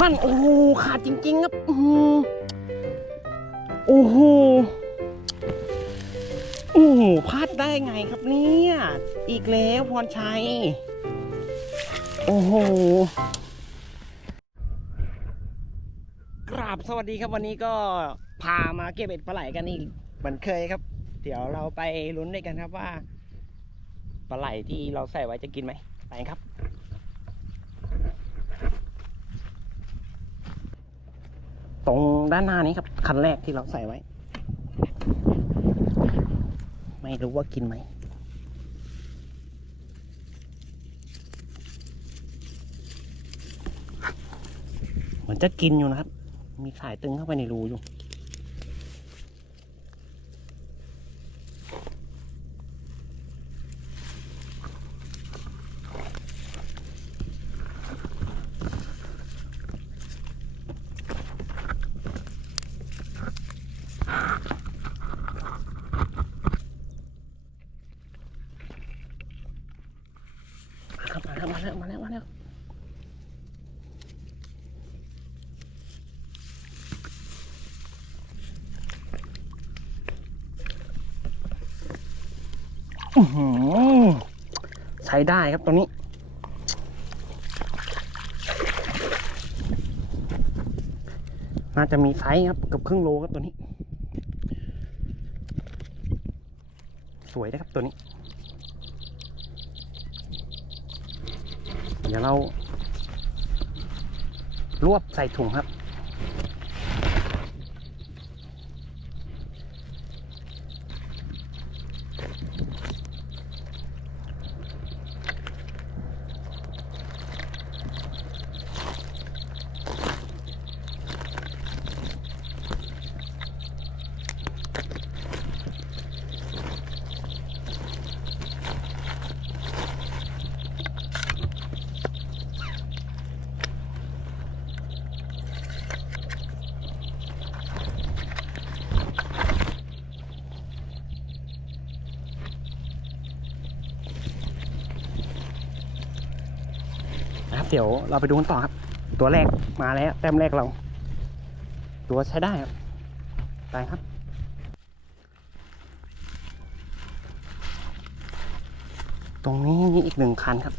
นั่นโอ้โหขาดจริง ๆ ครับโอ้โหโอ้โหพลาดได้ไงครับเนี่ย อีกแล้วพรชัย โอ้โหกราบสวัสดีครับวันนี้ก็พามาเก็บเห็ดปลาไหลกันอีกเหมือนเคยครับ เดี๋ยวเราไปลุ้นด้วยกันครับว่าปลาไหลที่เราใส่ไว้จะกินไหมไปครับ ตรงด้านหน้านี้ครับคันแรกที่เราใส่ไว้ ไม่รู้ว่ากินไหมเหมือนจะกินอยู่นะครับ มีสายตึงเข้าไปในรูอยู่ แล้วมาแล้วมาแล้วใช้ได้ครับตัวนี้ น่าจะมีไซส์ครับกับครึ่งโลครับตัวนี้ สวยนะครับตัวนี้ ดี๋ยวเรารวบใส่ถุงครับ ดี๋ยวเราไปดูกันต่อครับ ตัวแรกมาแล้วแต้มแรกเรา ตัวใช้ได้ครับ ไปครับตรงนี้มีอีกหนึ่งคันครับ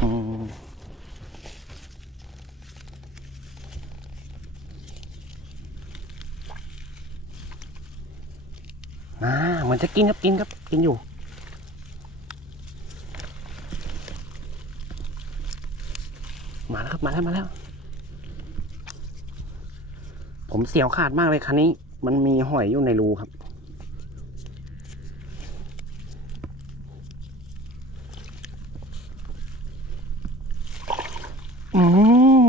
อืมอ่าเหมือนจะกินครับกินครับกินอยู่ มาแล้วครับมาแล้วมาแล้ว ผมเสียวขาดมากเลยคันนี้ มันมีหอยอยู่ในรูครับ อื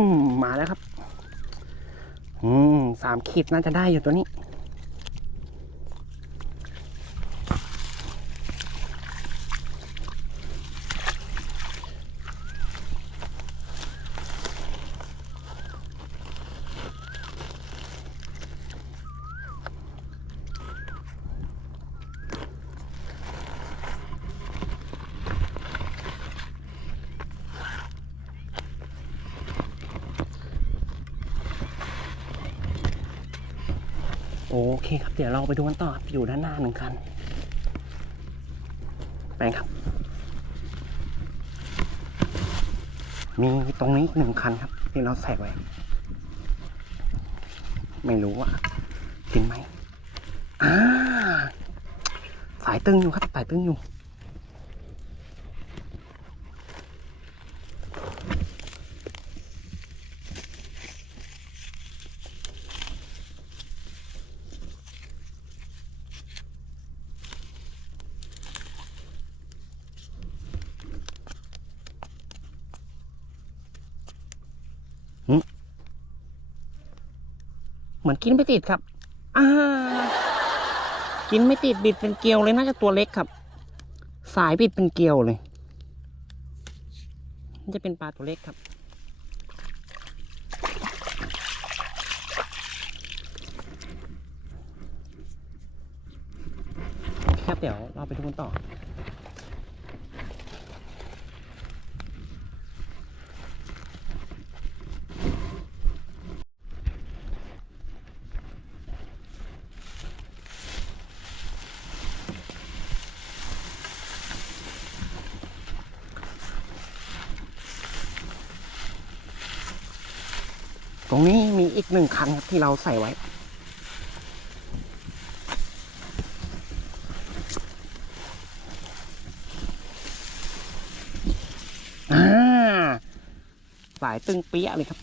มมาแล้วครับ อืมสามขีดน่าจะได้อยู่ตัวนี้ เคครับ เดี๋ยวเราไปดูกันต่ออยู่ด้านหน้าหนึ่งคัน ไปครับ มีตรงนี้หนึ่งคันครับ ที่เราใส่ไว้ ไม่รู้ว่ากินไหมอ่าสายตึงอยู่ครับ สายตึงอยู่ มือนกินไม่ติดครับอ่ากินไม่ติดบิดเป็นเกลียวเลยน่าจะตัวเล็กครับ สายบิดเป็นเกลียวเลยจะเป็นปลาตัวเล็กครับ ครับเดี๋ยวเราไปดูกันต่อ ตรงนี้มีอีกหนึ่งคันครับที่เราใส่ไว้อ่าสายตึงเปี้ยเลยครับ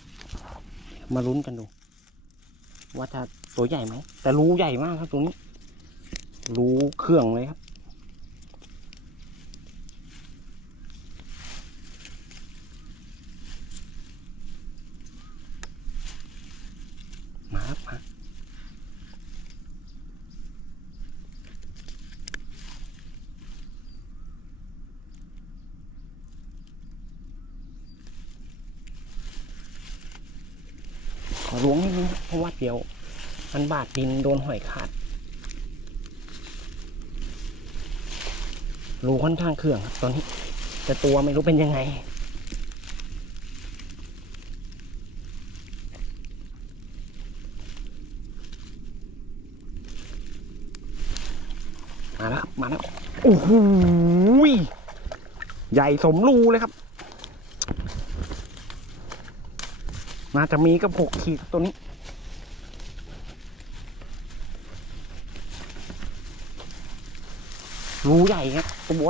มาลุ้นกันดู ว่าจะตัวใหญ่ไหม แต่รูใหญ่มากครับตรงนี้ รูเครื่องเลยครับ มาครับมาขอล้วงนิดนึงครับเพราะว่าเดี๋ยว มันบาดดินโดนหอยขาด รูค่อนข้างเครื่องครับตอนนี้ แต่ตัวไม่รู้เป็นยังไง มาแล้วครับ มาแล้ว โอ้โหใหญ่สมรูเลยครับ น่าจะมีกับหกขีดตัวนี้ รูใหญ่ครับตัว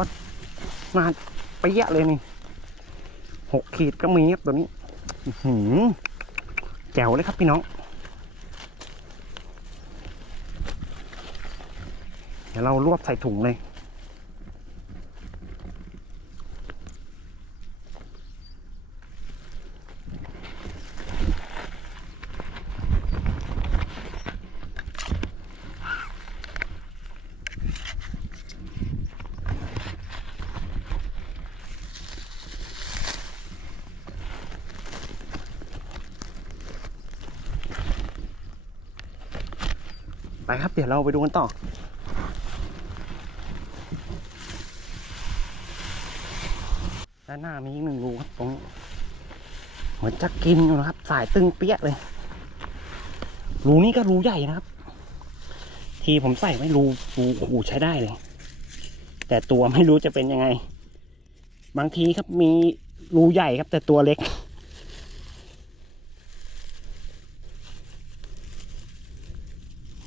มาเปี้ยเลยนี่หกขีดก็มีครับตัวนี้หืมแจ๋วเลยครับพี่น้อง เดี๋ยวเรารวบใส่ถุงเลย ไปครับ เดี๋ยวเราไปดูกันต่อ ด้านหน้ามีอีกหนึ่งรูครับตรงนี้ เหมือนจะกินอยู่นะครับ สายตึงเปี้ยเลย รูนี้ก็รูใหญ่นะครับ ทีผมใส่ไว้รูรูโอ้โหใช้ได้เลย แต่ตัวไม่รู้จะเป็นยังไง บางทีครับมีรูใหญ่ครับแต่ตัวเล็ก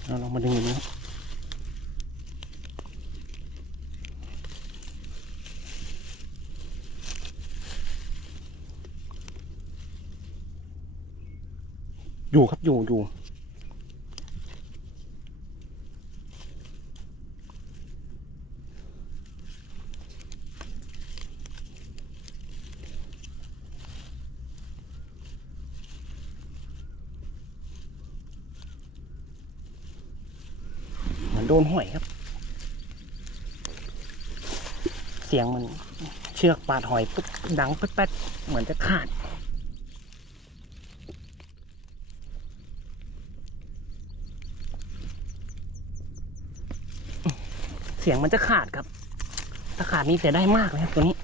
เราลองมาดึงดูนะครับอยู่ครับอยู่อยู่เหมือนโดนหอยครับ เสียงมัน เชือกปาดหอยปึ๊ดดังปึ๊ดแป๊ดเหมือนจะขาด เสียงมันจะขาดครับ ถ้าขาดนี่เสียได้มากเลยครับตัวนี้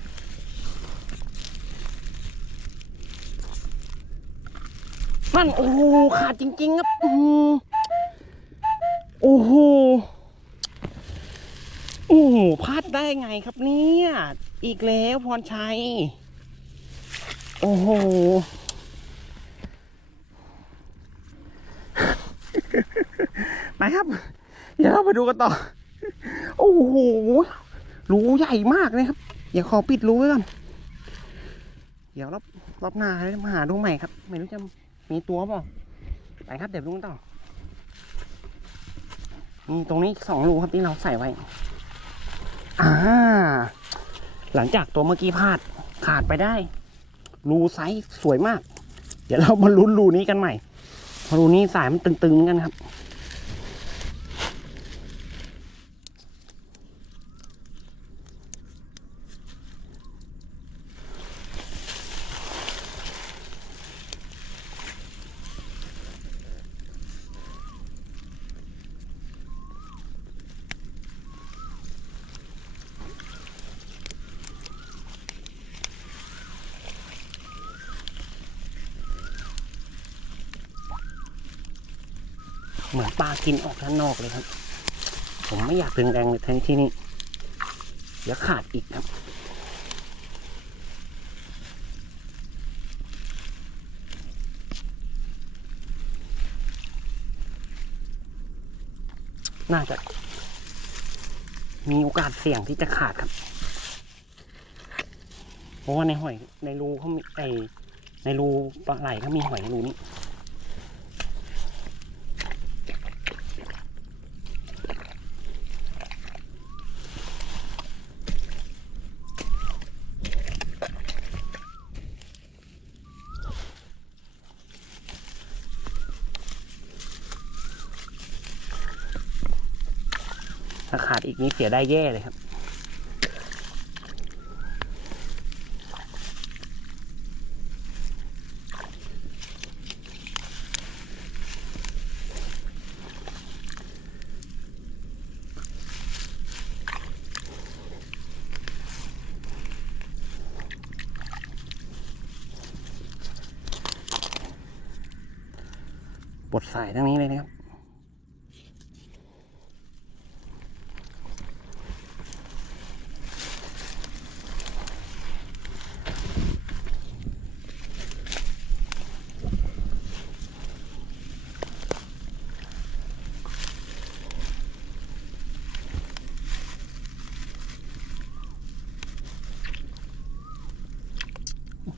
มันโอ้โหขาดจริง ๆ ครับโอ้โหโอ้โหพลาดได้ไงครับเนี่ย อีกแล้วพรชัย โอ้โห ไปครับ เดี๋ยวเราไปดูกันต่อ โอ้โหรูใหญ่มากเลยครับ เดี๋ยวขอปิดรูไว้ก่อน เดี๋ยวรอบรอบหน้ามาหาดูใหม่ครับ ไม่รู้จะมีตัวเปล่าไปครับเดี๋ยวดูกันต่อนี่ตรงนี้สองรูครับที่เราใส่ไว้ อ่า หลังจากตัวเมื่อกี้พลาดขาดไปได้ รูไซส์สวยมาก เดี๋ยวเรามาลุ้นรูนี้กันใหม่รูนี้สายมันตึงๆกันครับ กินออกด้านนอกเลยครับ ผมไม่อยากดึงแรงเลยทที่นี่เดี๋ยวขาดอีกครับ น่าจะ มีโอกาสเสี่ยงที่จะขาดครับ เพราะว่าในหอยในรูเขามีไอในรูปลาไหลเขามีหอยรูนี้ กนี้เสียได้แย่เลยครับ บดสายทั้งนี้เลยนะครับ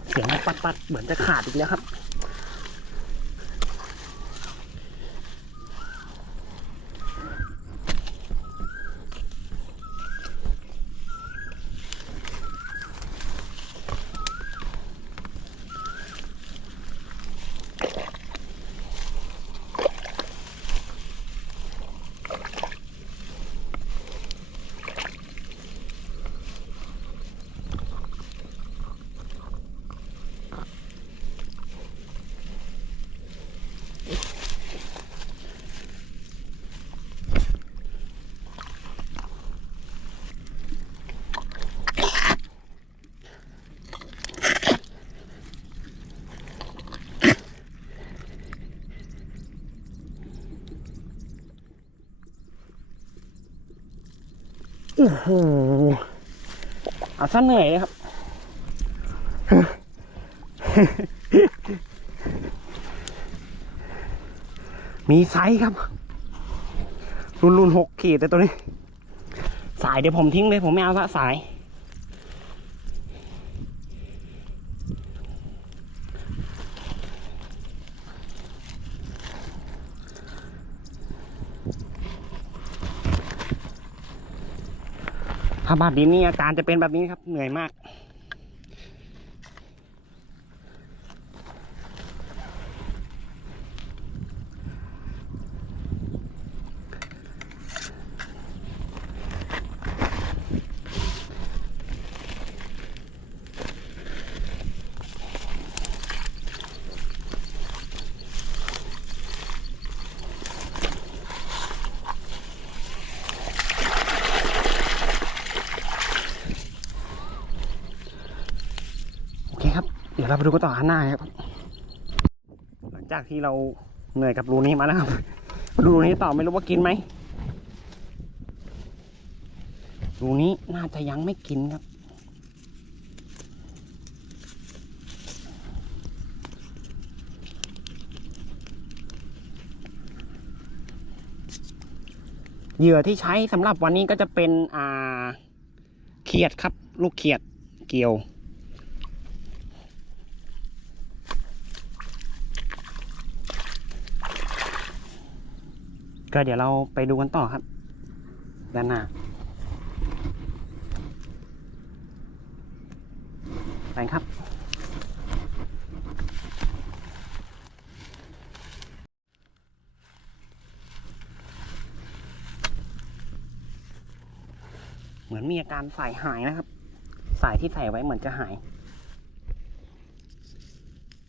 เสียง ปัดเหมือนจะขาดอีกแล้วครับ โอ้โหอาซะเหนื่อยครับ มีไซส์ครับ รุนรุนหกขีดแต่ตัวนี้ สายเดี๋ยวผมทิ้งเลย ผมไม่เอาละสาย ถ้าบานดินนี่อาการจะเป็นแบบนี้ครับเหนื่อยมาก โอเคครับ เดี๋ยวเรา ไปดูกันต่อข้างหน้าครับ หลังจากที่เราเหนื่อยกับรูนี้มาแล้วครับรูนี้ต่อไม่รู้ว่ากินไหมรูนี้น่าจะยังไม่กินครับ เหยื่อที่ใช้สำหรับวันนี้ก็จะเป็นอ่าเขียดครับ ลูกเขียดเกี่ยว ก็เดี๋ยวเราไปดูกันต่อครับ ด้านหน้า ไปครับ เหมือนมีอาการสายหายนะครับ สายที่ใส่ไว้เหมือนจะหาย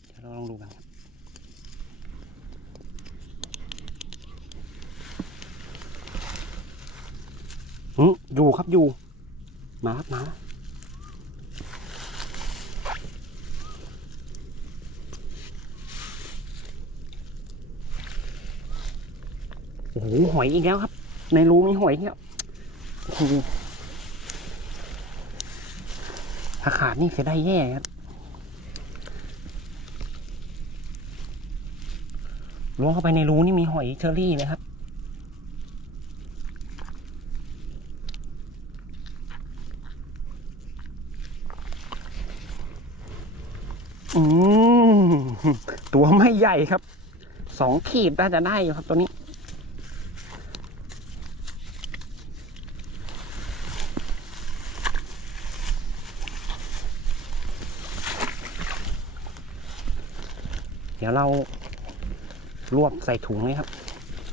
เดี๋ยวเราลองดูกันครับ อยู่ครับอยู่ มาครับมาโอ้โหหอยอีกแล้วครับ ในรูมีหอยเนี่ยโอ้โหถ้าขาดนี่เสียได้แย่ครับล้วงเข้าไปในรูนี่มีหอยเชอรี่เลยครับ มตัวไม่ให ญ่ครับ สองขีดน่าจะได้อยู่ครับตัวนี้เดี๋ยวเรารวบใส่ถุงเลยครับ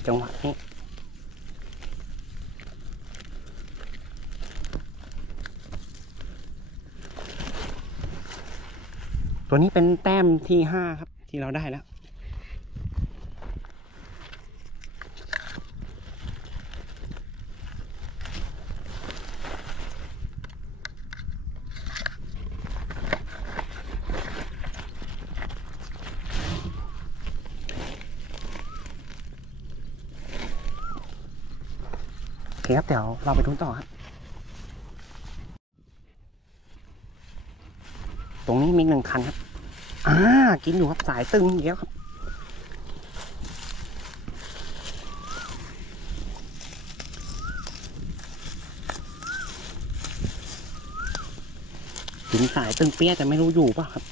จังหวะนี้ ตัวนี้เป็นแต้มที่ห้าครับ ที่เราได้แล้ว โอ เราไปทุนต่อครับตรงนี้มีหนึ่งคันครับอ่ากินอยู่ครับสายตึงอีกแล้วครับกินสายตึงเปี้ยแต่ไม่รู้อยู่ป่ะครับ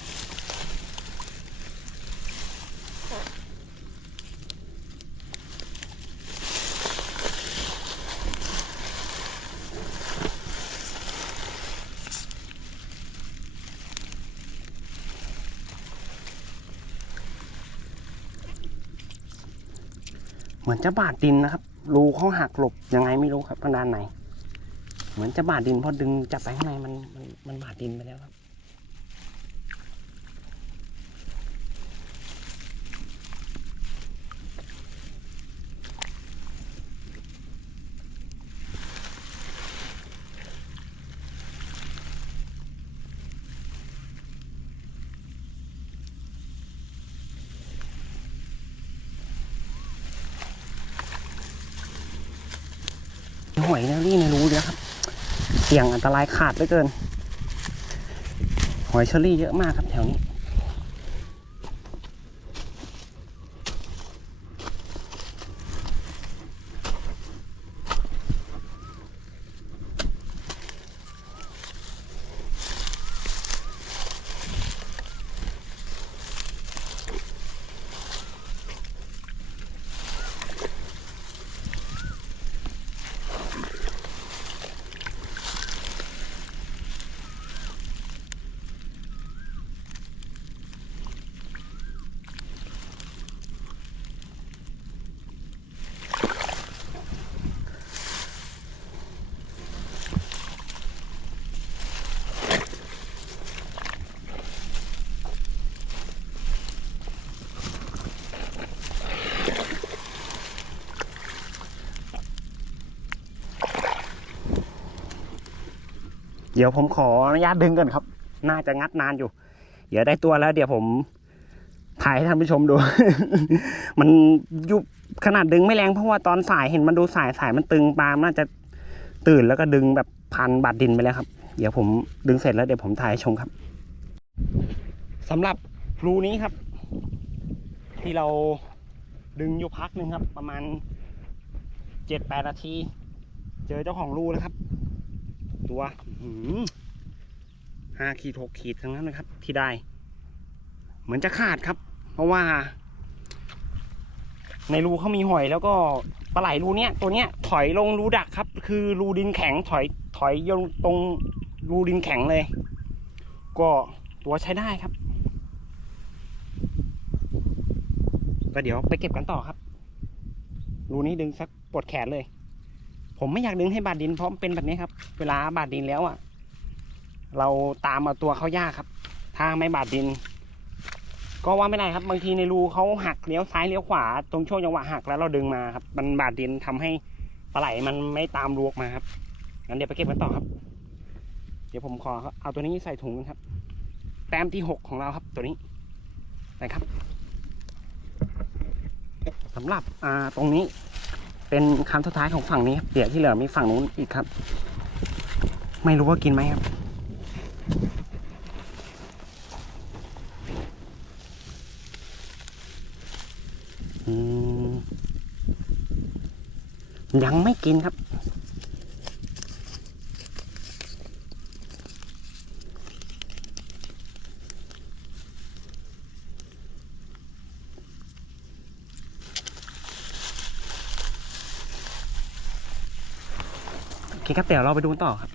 จะบาดดินนะครับ รูเขาหักหลบยังไงไม่รู้ครับด้านใน เหมือนจะบาดดินพอดึงจับไปข้างในมันมันมันบาดดินไปแล้วครับ นะนี่ในรู้เลยครับ เสี่ยงอันตรายขาดเหลือเกิน หอยเชอรี่เยอะมากครับแถวนี้ เดี๋ยวผมขออนุญาตดึงก่อนครับ น่าจะงัดนานอยู่ เดี๋ยวได้ตัวแล้ว เดี๋ยวผมถ่ายให้ท่านผู้ชมดู มันยุบขนาดดึงไม่แรงเพราะว่าตอนสายเห็นมันดูสายสายมันตึงปลามนน่าจะตื่นแล้วก็ดึงแบบพันบาดดินไปแล้วครับ เดี๋ยวผมดึงเสร็จแล้วเดี๋ยวผมถ่ายให้ชมครับสำหรับรูนี้ครับ ที่เราดึงอยู่พักหนึ่งครับ ประมาณเจ็ดแปดนาที เจอเจ้าของรูแล้วครับ ตัวห้าขีดหกขีดทั้งนั้นนะครับ ที่ได้ เหมือนจะขาดครับ เพราะว่า ในรูเขามีหอยแล้วก็ปลาไหลรูเนี้ยตัวเนี้ยถอยลงรูดักครับ คือรูดินแข็งถอยถอยลงตรงรูดินแข็งเลย ก็ตัวใช้ได้ครับ ก็เดี๋ยวไปเก็บกันต่อครับ รูนี้ดึงสักปวดแขนเลย ผมไม่อยากดึงให้บาดดินเพราะมันเป็นแบบนี้ครับ เวลาบาดดินแล้วอะ เราตามเอาตัวเขายากครับ ถ้าไม่บาดดิน ก็ว่าไม่ได้ครับ บางทีในรูเขาหักเลี้ยวซ้ายเลี้ยวขวา ตรงช่วงจังหวะหักแล้วเราดึงมาครับ มันบาดดินทำให้ปลาไหลมันไม่ตามรูออกมาครับงั้นเดี๋ยวไปเก็บกันต่อครับ เดี๋ยวผมขอเอาตัวนี้ใส่ถุงกันครับ แต้มที่หกของเราครับ ตัวนี้ไปครับสำหรับอ่าตรงนี้ เป็นคำสุดท้ายของฝั่งนี้ครับเดี๋ยวที่เหลือมีฝั่งนู้นอีกครับ ไม่รู้ว่ากินไหมครับ ยังไม่กินครับ เคครับเดี๋ยวเราไปดูต่อครับ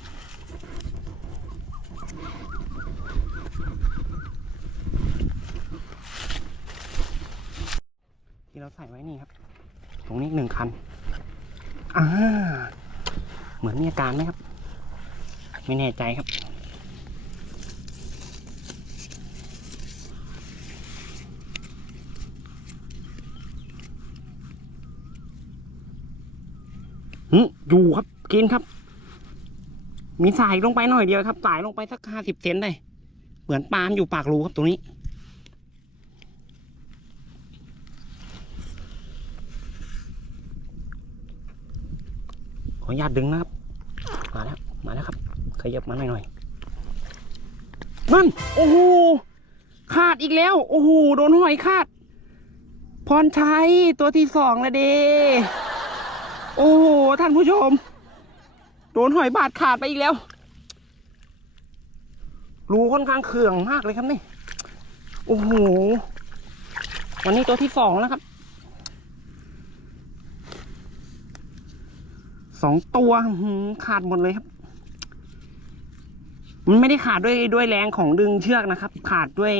ที่เราใส่ไว้นี่ครับ ตรงนี้หนึ่งคันอ่าเหมือนมีอาการไหมครับ ไม่แน่ใจครับหึอยู่ครับ กินครับ มีสายลงไปหน่อยเดียวครับ สายลงไปสักห้าสิบเซนได้ เหมือนปลามอยู่ปากรูครับตรงนี้ ขออนุญาตดึงนะครับ มาแล้ว มาแล้วครับ ขยับมาหน่อยหน่อยนั่น โอ้โห ขาดอีกแล้ว โอ้โห โดนหอยขาด พรชัยตัวที่สองแล้วเดโอ้โห ท่านผู้ชม ดนหอยบาดขาดไปอีกแล้ว รูค่อนข้างเขื่องมากเลยครับนี่ โอ้โห วันนี้ตัวที่สองแล้วครับ สองตัวอื้อหือขาดหมดเลยครับ มันไม่ได้ขาดด้วยด้วยแรงของดึงเชือกนะครับ ขาดด้วย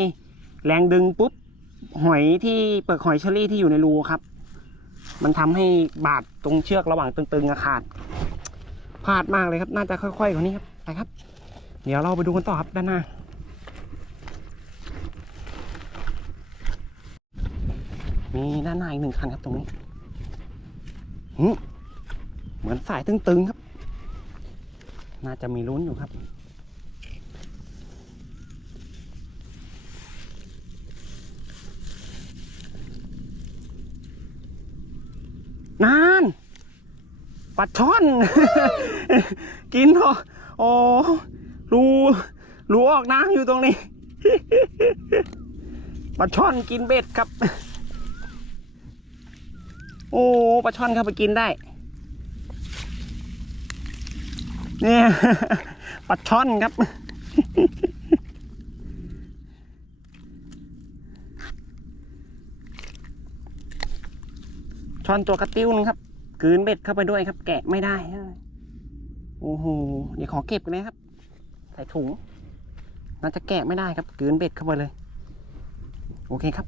แรงดึงปุ๊บ หอยที่เปลือกหอยเชอรี่ที่อยู่ในรูครับ มันทำให้บาดตรงเชือกระหว่างตึงๆอะขาด พลาดมากเลยครับ น่าจะค่อยๆกว่านี้ครับไปครับ เดี๋ยวเราไปดูกันต่อครับด้านหน้า มีด้านหน้าอีกหนึ่งคันครับตรงนี้เหมือนสายตึงๆครับ น่าจะมีลุ้นอยู่ครับนาน ปลาช่อน กินเหรอโอ้รูรูออกน้ำอยู่ตรงนี้ปลาช่อนกินเบ็ดครับ โอ้ปลาช่อนเข้าไปกินได้ เนี่ยปลาช่อนครับช่อนตัวกระติ้วนึงครับ กืนเบ็ดเข้าไปด้วยครับ แกะไม่ได้ โอ้โห เดี๋ยวขอเก็บกันนะครับ ใส่ถุง น่าจะแกะไม่ได้ครับ กืนเบ็ดเข้าไปเลย โอเคครับ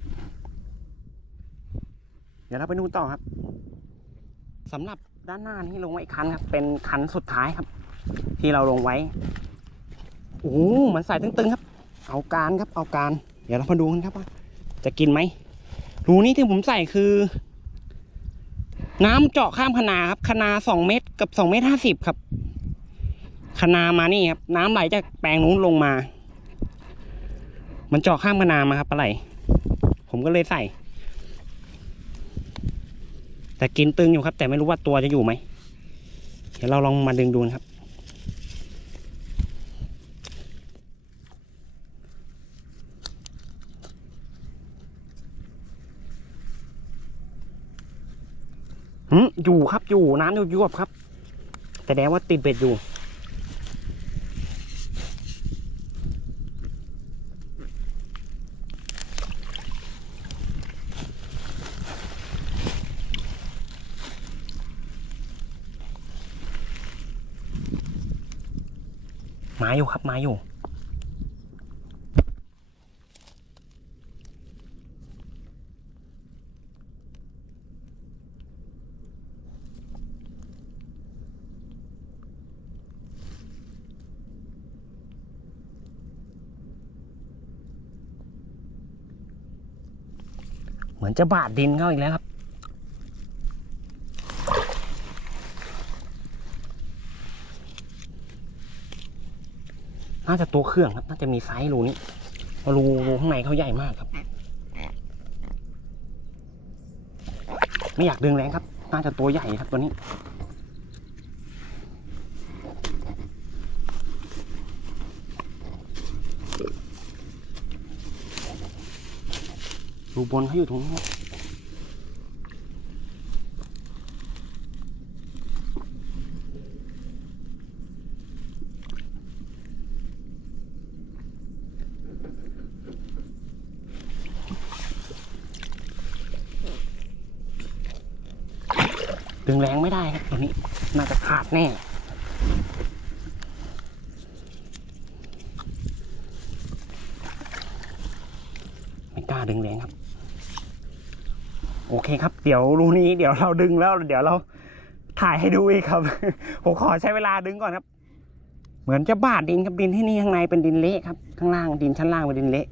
เดี๋ยวเราไปดูต่อครับสำหรับด้านหน้านี้ลงไว้อีกคันครับ เป็นคันสุดท้ายครับ ที่เราลงไว้ โอ้โหเหมันใส่ตึงๆครับ เอาการครับ เอาการ เดี๋ยวเรามาดูกันครับว่าจะกินไหมรูนี้ที่ผมใส่คือ น้ำเจาะข้ามคนาครับคนาสองเมตรกับสองเมตรห้าสิบครับคนามานี่ครับ น้ำไหลจากแปลงนู้นลงมา มันเจาะข้ามคนามาครับปลาไหลผมก็เลยใส่ แต่กินตึงอยู่ครับ แต่ไม่รู้ว่าตัวจะอยู่ไหมเดี๋ยวเราลองมาดึงดูนะครับ อยู่ครับอยู่น้ำอยู่ยวบครับแสดงว่าติดเบ็ดอยู่ มาอยู่ครับมาอยู่ จะบาดดินเข้าอีกแล้วครับ น่าจะตัวเครื่องครับ น่าจะมีไซส์รูนี้รูรูข้างในเขาใหญ่มากครับ ไม่อยากดึงแรงครับ น่าจะตัวใหญ่ครับตัวนี้ รูบนเขาอยู่ตรงนี้ดึงแรงไม่ได้ครับตัวนี้ น่าจะขาดแน่ โอ เดี๋ยวรูนี้เดี๋ยวเราดึงแล้วเดี๋ยวเราถ่ายให้ดูอีกครับผมขอใช้เวลาดึงก่อนครับ เหมือนจะบาดดินครับดินที่นี่ข้างในเป็นดินเละครับข้างล่างดินชั้นล่างเป็นดินเละ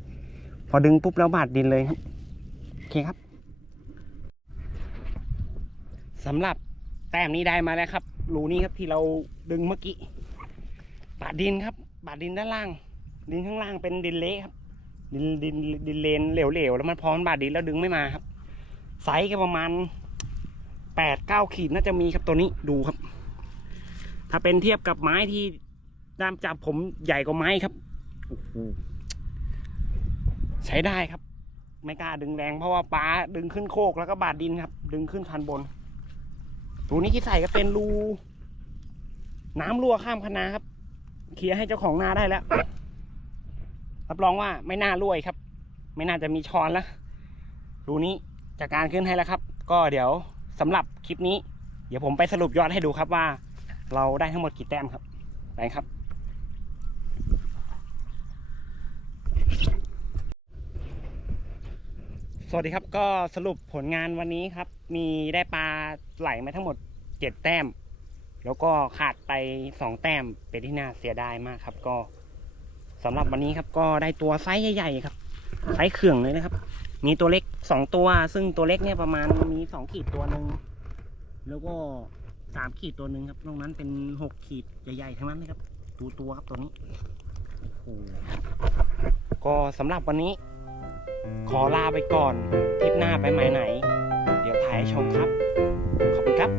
พอดึงปุ๊บแล้วบาดดินเลยครับโอเคครับสำหรับแต้มนี้ได้มาแล้วครับรูนี้ครับที่เราดึงเมื่อกี้บาดดินครับ บาดดินด้านล่าง ดินข้างล่างเป็นดินเละครับ ดินดินดินเลนเหลวๆแล้วมันพร้อมบาดดินแล้วดึงไม่มาครับ ไซส์ก็ประมาณแปดเก้าขีดน่าจะมีครับตัวนี้ดูครับ ถ้าเป็นเทียบกับไม้ที่ด้ามจับผมใหญ่กว่าไม้ครับโอ้โหใช้ได้ครับ ไม่กล้าดึงแรงเพราะว่าปลาดึงขึ้นโคกแล้วก็บาดดินครับ ดึงขึ้นคันบนรูนี้ที่ใส่ก็เป็นรูน้ำรั่วข้ามคณาครับ เคลียร์ให้เจ้าของนาได้แล้ว รับรองว่าไม่น่ารั่วครับ ไม่น่าจะมีช้อนแล้วรูนี้ จากการขึ้นให้แล้วครับ ก็เดี๋ยวสำหรับคลิปนี้ เดี๋ยวผมไปสรุปยอดให้ดูครับว่า เราได้ทั้งหมดกี่แต้มครับไปครับ สวัสดีครับก็สรุปผลงานวันนี้ครับ มีได้ปลาไหลมาทั้งหมดเจ็ดแต้ม แล้วก็ขาดไปสองแต้มเป็นที่น่าเสียดายมากครับ ก็สำหรับวันนี้ครับก็ได้ตัวไซส์ใหญ่ๆครับไซส์เขื่องเลยนะครับ มีตัวเล็กสองตัว ซึ่งตัวเล็กเนี่ยประมาณมีสองขีดตัวหนึ่งแล้วก็สามขีดตัวหนึ่งครับนอกนั้นเป็นหกขีดใหญ่ๆทั้งนั้นเลยครับดูตัวครับตัวนี้โอ้โหก็สำหรับวันนี้ ขอลาไปก่อนทริปหน้าไปไหมไหน เดี๋ยวถ่ายให้ชมครับ ขอบคุณครับ